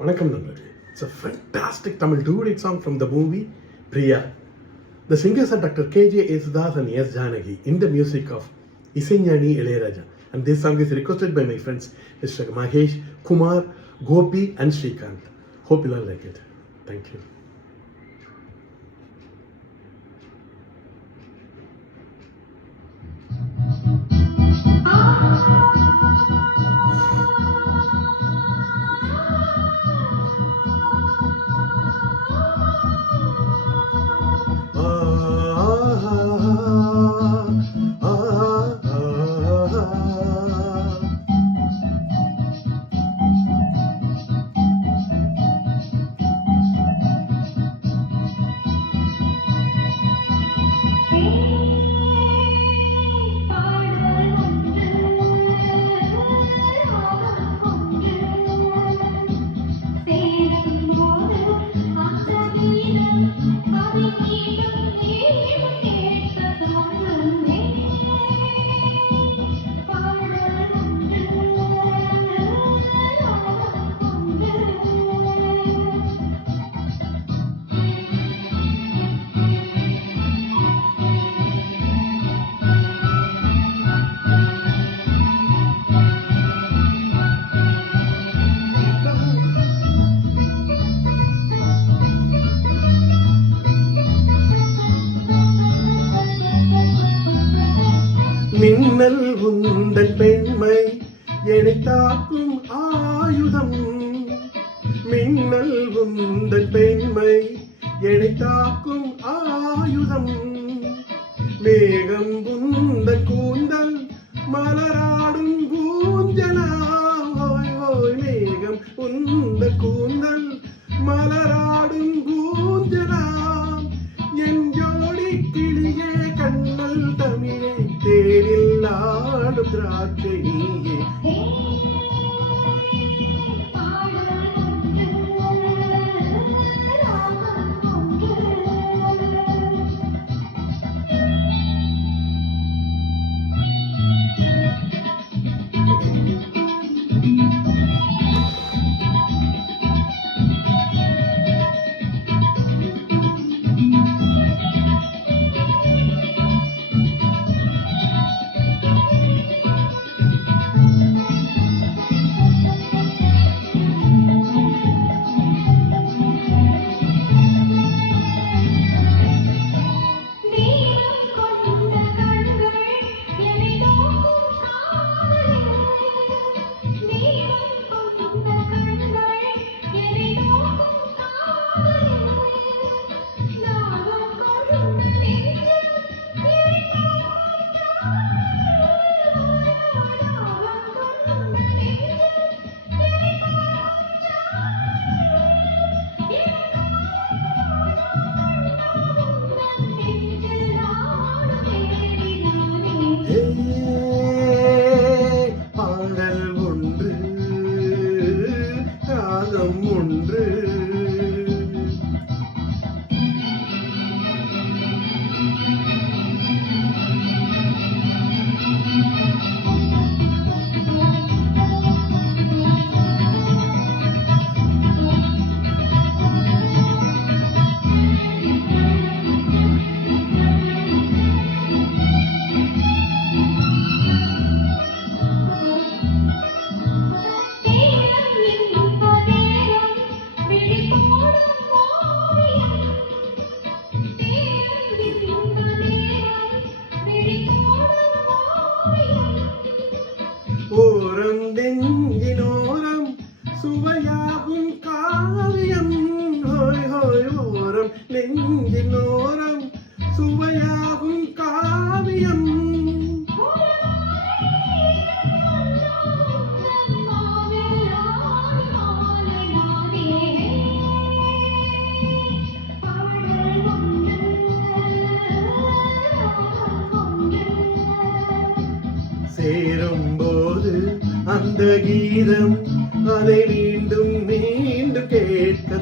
Vanakkam Nandare. It's a fantastic Tamil duet song from the movie Priya. The singers are Dr. K.J. Yesudas and S. Janaki in the music of Isaignani Ilayaraja. And this song is requested by my friends Mr. Mahesh, Kumar, Gopi and Srikanth. Hope you all like it. Thank you. மின்னல் உந்தன் பெண்மை என்னை தாக்கும் ஆயுதம். மின்னல் உந்தன் பெண்மை என்னை தாக்கும் ஆயுதம். மேகம் உந்தன் கூந்தல் மலராடும் ஊஞ்சலாம். ஓய் ஓய் மேகம் உந்தன் கூந்தல் மலராடும் ஊஞ்சலாம். என் ஜோடி கிளியே கண்ணல் தமிழே தேனில் ஆடும் திராட்சை நீயே. பாடல் ஒன்று ராகம் ஒன்று. ஓரம் நெஞ்சினோரம் சுவையாகும் காவியம். ஹோய் ஹோய் ஓரம் நெஞ்சினோரம் சுவையாகும் காவியம். சேரும்போது அந்த கீதம் அதை மீண்டும் மீண்டும் கேட்க